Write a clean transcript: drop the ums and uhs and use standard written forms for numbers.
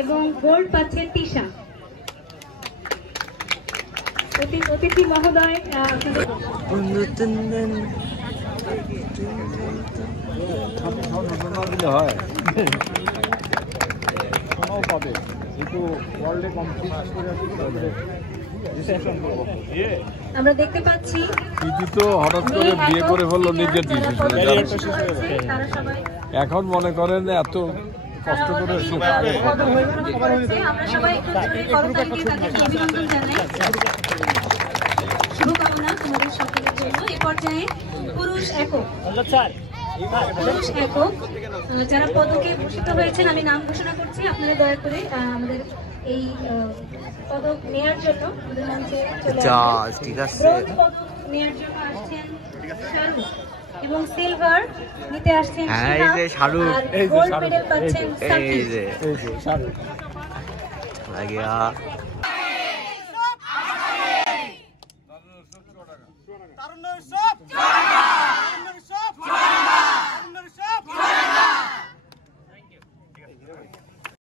এবং গোল্ড পাচ্ছেন তিশা। অতিথি মহোদয় হয় পাবে কিন্তু ওয়ার্ল্ডে কম্পিটিশন করে আমরা দেখতে পাচ্ছি দিদি তো হঠাৎ করে বিয়ে করে ফেললো নিজের দিদি। এখন মনে করেন এত কষ্ট করে আমরা সবাই করতালি দিয়ে তাদেরকে অভিনন্দন জানাই, শুভকামনা তোমাদের সকলের জন্য। এই পর্যায়ে পুরুষ একক যারা পদকে ভূষিত হয়েছেন আমি নাম ঘোষণা করছি। আপনারা দয়া করে আমাদের এই পদক নেয়ার জন্য আমাদের মঞ্চে পদক নেয়ার জন্য আসছেন শাহরুখ এবং সিলভার নিতে আসছেন গোল্ড মেডেল পাচ্ছেন সাকিব।